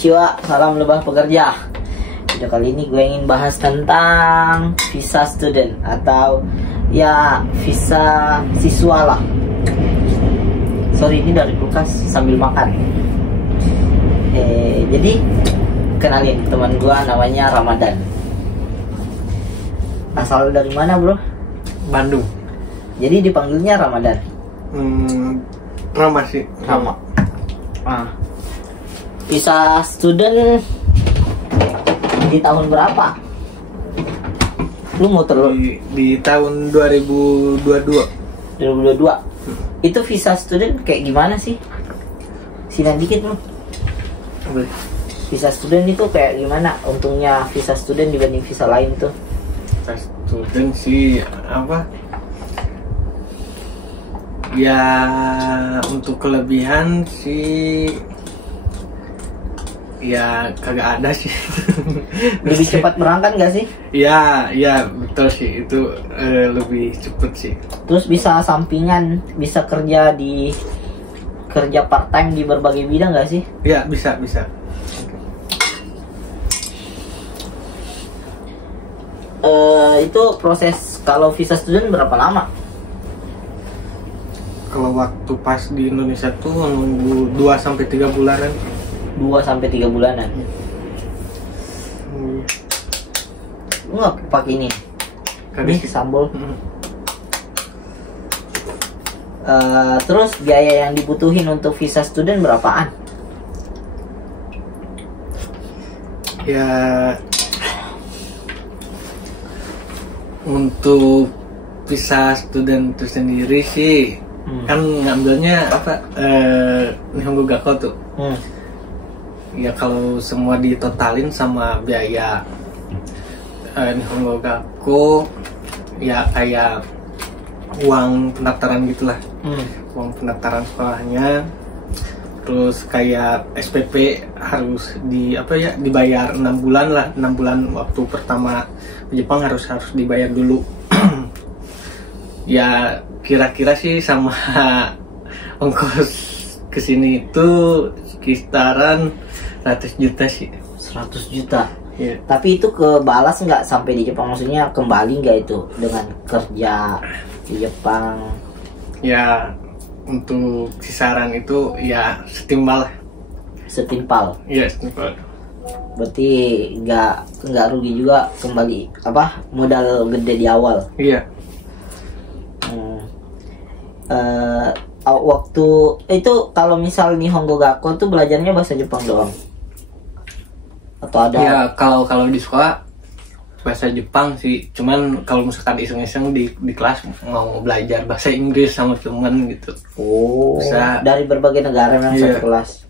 Konnichiwa, salam lebah pekerja. Video kali ini gue ingin bahas tentang visa student atau ya visa siswa lah. Sorry, ini dari kulkas sambil makan. Jadi kenalin teman gue namanya Ramadan. Asal dari mana bro? Bandung. Jadi dipanggilnya Ramadan. Rama sih. Rama. Visa student di tahun berapa? Lu mau terus? Di tahun 2022. 2022. Itu visa student kayak gimana sih? Sinan dikit bro. Visa student itu kayak gimana? Untungnya visa student dibanding visa lain tuh? Visa student sih apa? Ya untuk kelebihan sih ya kagak ada sih. Lebih cepat berangkat nggak sih? Ya betul sih, itu lebih cepet sih. Terus bisa sampingan, bisa kerja part time di berbagai bidang nggak sih? Ya bisa. Itu proses kalau visa student berapa lama? Kalau waktu pas di Indonesia tuh nunggu 2-3 bulanan. 2-3 bulanan. Lu nggak pakai ini? Ini sambal. Terus biaya yang dibutuhin untuk visa student berapaan? Ya untuk visa student itu sendiri sih kan ngambilnya apa Nihongo Gakko tuh. Ya kalau semua ditotalin sama biaya Nihongo Gakko ya kayak uang pendaftaran gitulah. Uang pendaftaran sekolahnya, terus kayak SPP harus dibayar 6 bulan lah. 6 bulan waktu pertama ke Jepang harus dibayar dulu. Ya kira-kira sih sama ongkos kesini itu sekitaran 100 juta sih. 100 juta. Yeah. Tapi itu kebalas nggak sampai di Jepang? Maksudnya kembali nggak itu dengan kerja di Jepang? Ya untuk kisaran itu ya setimpal lah. Setimpal. Iya, setimpal. Berarti nggak rugi juga kembali modal gede di awal. Iya. Waktu itu kalau misal Nihongo Gakko tuh belajarnya bahasa Jepang doang atau ada? Ya kalau di sekolah bahasa Jepang sih, cuman kalau misalkan iseng-iseng di kelas mau belajar bahasa Inggris sama temen gitu. Bisa dari berbagai negara yang satu kelas.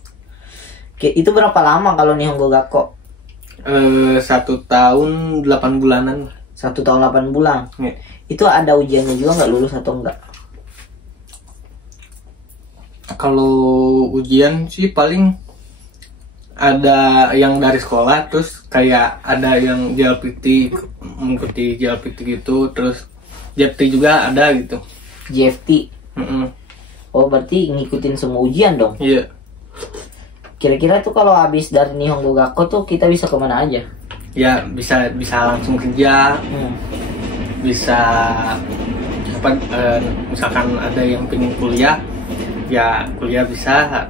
Itu berapa lama kalau Nihongo Gakko? 1 tahun 8 bulanan. 1 tahun 8 bulan. Yeah. Itu ada ujiannya juga nggak, lulus atau enggak? Kalau ujian sih paling ada yang dari sekolah, terus kayak ada yang JLPT, mengikuti JLPT gitu, terus JFT juga ada gitu. JFT? Oh berarti ngikutin semua ujian dong? Iya. Kira-kira tuh kalau habis dari Nihongo Gakko tuh kita bisa kemana aja? Ya bisa langsung kerja, bisa misalkan ada yang pengen kuliah, ya kuliah bisa.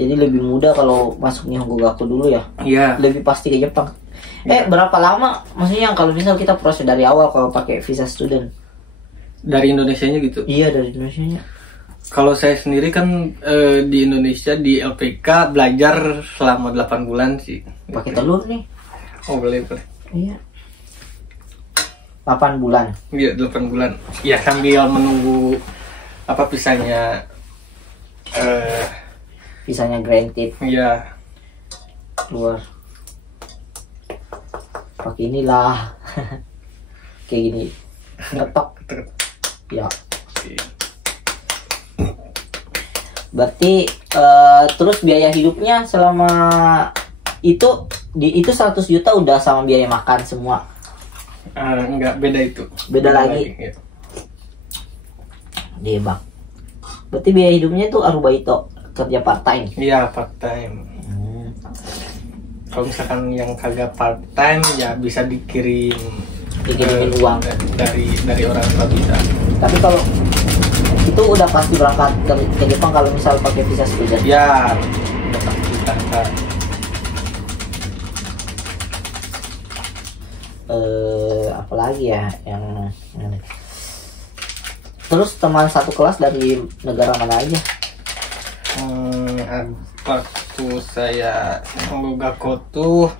Jadi lebih mudah kalau masuk Nihongo Gakko dulu ya? Iya. Lebih pasti ke Jepang. Berapa lama? Maksudnya kalau misal kita proses dari awal kalau pakai visa student? Dari Indonesianya gitu? Iya, dari Indonesianya. Kalau saya sendiri kan di Indonesia di LPK belajar selama 8 bulan sih. Pakai telur nih? Oh boleh. Iya. 8 bulan? Iya 8 bulan. Ya sambil menunggu visanya. Visanya granted. Iya. Keluar. Pakai inilah. Kayak gini. Ngetok. Ya. Berarti terus biaya hidupnya selama itu 100 juta udah sama biaya makan semua? Enggak, beda itu. Beda lagi. Ya. Dia bang. Berarti biaya hidupnya itu Arubaito. kerja part time? Iya, part time. Kalau misalkan yang kagak part time ya bisa dikirimin uang dari orang tua bisa. Tapi kalau itu udah pasti berangkat ke Jepang kalau misal pakai visa student? Ya, udah pasti berangkat. Apalagi ya yang terus teman satu kelas dari negara mana aja? Waktu saya Gakko tuh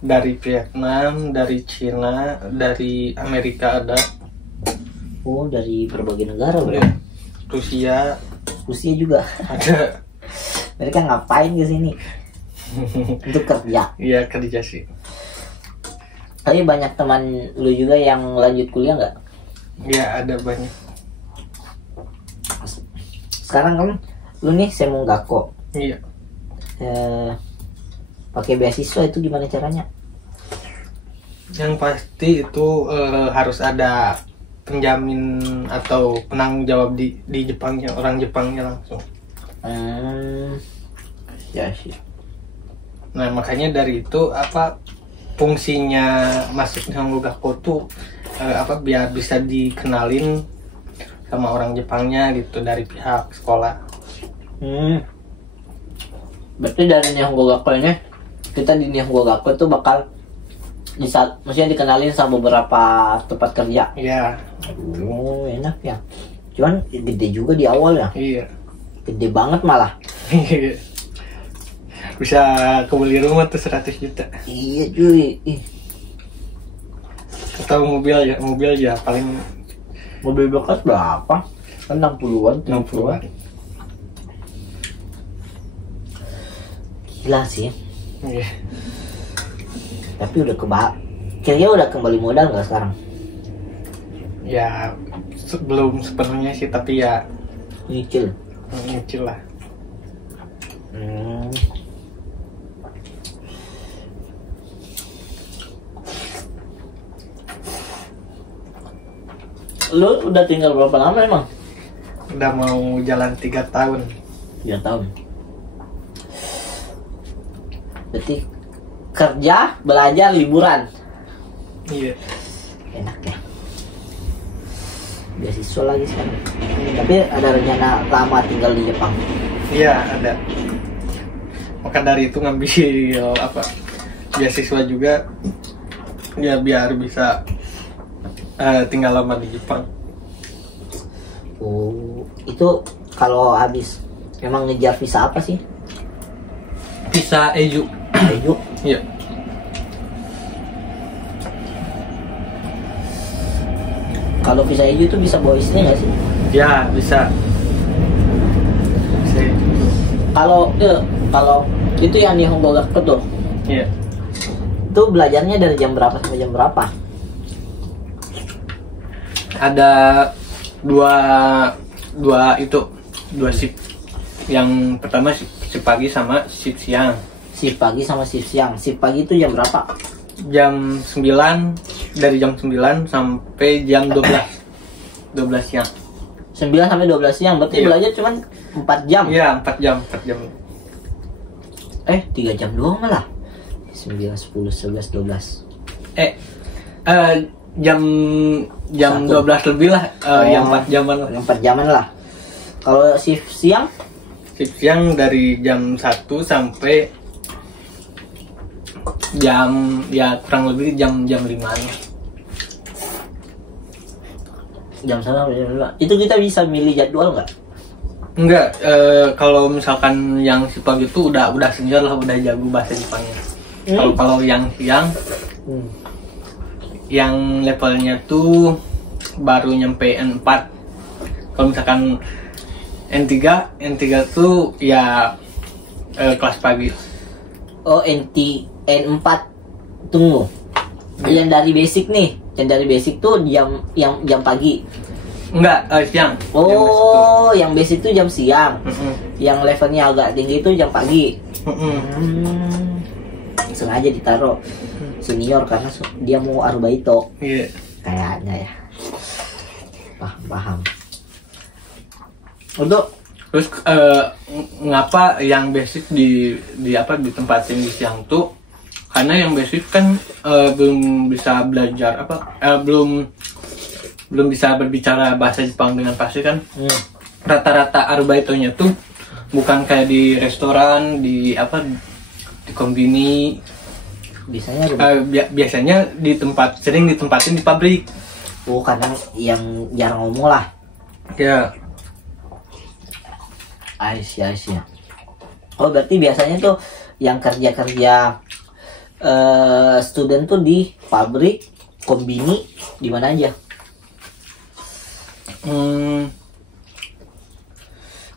dari Vietnam, dari Cina, dari Amerika ada. Oh, dari berbagai negara bro. Rusia juga ada. Mereka ngapain ke sini? Untuk kerja? Iya, kerja sih. Tapi banyak teman lu juga yang lanjut kuliah nggak? Iya, ada banyak. Sekarang kan lu nih Semung Gakko. Iya. Pakai beasiswa itu gimana caranya? Yang pasti itu harus ada penjamin atau penanggung jawab di Jepangnya, orang Jepangnya langsung. Ya sih. Nah, makanya dari itu fungsinya masuk Nihongo Gakko tuh biar bisa dikenalin sama orang Jepangnya gitu dari pihak sekolah. Berarti dari Nihongo Gakko ini, kita di Nihongo Gakko tuh bakal maksudnya dikenalin sama beberapa tempat kerja. Iya. Oh, enak ya. Cuman gede juga di awal ya. Iya. Gede banget malah. Bisa kebeli rumah tuh 100 juta. Iya cuy. Atau mobil ya paling. Mobil bekas berapa? Kan 60-an, 60-an. Gila sih. Iya. Tapi kayaknya udah kembali modal nggak sekarang? Ya belum sepenuhnya sih, tapi ya nyicil lah. Lu udah tinggal berapa lama emang? Udah mau jalan 3 tahun. 3 tahun. Berarti kerja, belajar, liburan. Iya. Enak ya. Beasiswa lagi sekarang. Tapi ada rencana lama tinggal di Jepang? Iya, ada. Maka dari itu ngambil beasiswa juga ya biar bisa tinggal lama di Jepang. Oh, itu kalau habis emang ngejar visa apa sih? Visa Eju. Eju? Iya. Kalau visa Eju tuh bisa bawa istri nggak sih? Ya, bisa. Kalau itu yang Nihongo Gakko tuh. Iya. Itu belajarnya dari jam berapa sampai jam berapa? Ada dua shift. Yang pertama shift pagi sama shift siang. Shift pagi sama shift siang. Shift pagi itu jam berapa? Jam 9, dari jam 9 sampai jam 12 siang. 9 sampai 12 siang, berarti belajar cuman 4 jam? Iya, 4 jam. 3 jam doang malah. 9, 10, 11, 12. Jam 12 lebih lah, yang 4 jaman. Yang 4 jaman lah. Kalau shift siang? Shift siang dari jam 1 sampai kurang lebih jam 5-an. Jam 1 sampai jam 5. Itu kita bisa milih jadwal nggak? Enggak, kalau misalkan yang si pagi itu udah senior lah, udah jago bahasa Jepangnya. Kalau yang siang, yang levelnya tuh baru nyampe N4. Kalau misalkan N3 tuh ya kelas pagi. Oh, N4 tunggu. Yang dari basic nih, yang dari basic tuh jam pagi. Enggak, siang. Oh, yang basic tuh jam siang. Yang levelnya agak tinggi itu jam pagi. Sengaja ditaruh senior karena dia mau arubaito. Iya. Kayaknya ya. Paham. Untuk Terus ngapa yang basic ditempatin di siang tuh? Karena yang basic kan belum bisa belajar belum bisa berbicara bahasa Jepang dengan pasti kan. Rata-rata arbaitonya tuh bukan kayak di restoran, di kombini. Biasanya sering ditempatin di pabrik. Oh, kadang yang jarang ngomong lah. Ya. Aisyah. Oh, berarti biasanya tuh yang kerja student tuh di pabrik, kombini, di mana aja?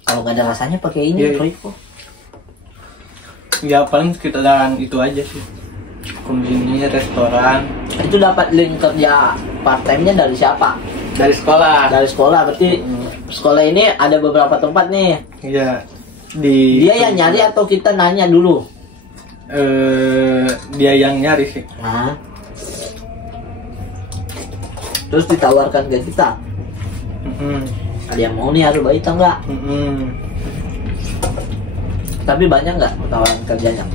Kalau nggak ada rasanya pakai ini, Proyeko. Ya paling sekitaran itu aja sih. Kombini, restoran. Itu dapat link kerja part time-nya dari siapa? Dari sekolah. Dari sekolah, berarti sekolah ini ada beberapa tempat nih. Iya. Dia yang nyari atau kita nanya dulu? Dia yang nyari sih. Nah. Terus ditawarkan ke kita. Ada yang mau nih harus baik enggak? Tapi banyak nggak tawaran kerjanya?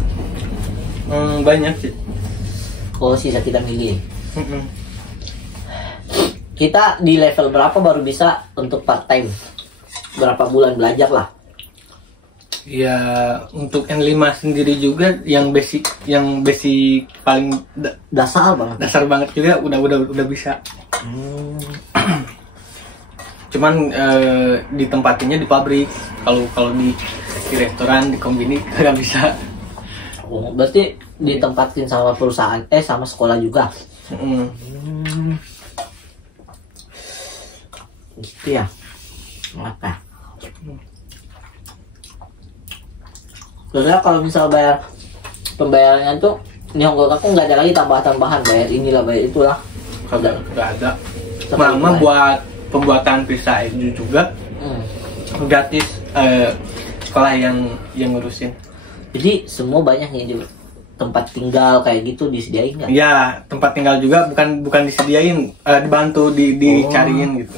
Banyak sih. Oh, sisa kita milih. Kita di level berapa baru bisa untuk part time? Berapa bulan belajar lah? Ya, untuk N5 sendiri juga yang basic paling dasar banget juga udah bisa. Cuman ditempatinnya di pabrik. Kalau di restoran, di kombini nggak bisa. Oh, berarti ditempatin sama perusahaan sama sekolah juga. Gitu ya. Apa? Soalnya kalau misal pembayarannya tuh Nihongo Gaku nggak ada lagi tambahan bayar inilah bayar itulah. Nggak ada. Mama buat pembuatan visa itu juga gratis, sekolah yang ngurusin. Jadi semua banyak yang juga tempat tinggal kayak gitu disediain nggak? Ya, tempat tinggal juga bukan disediain, dibantu dicariin gitu.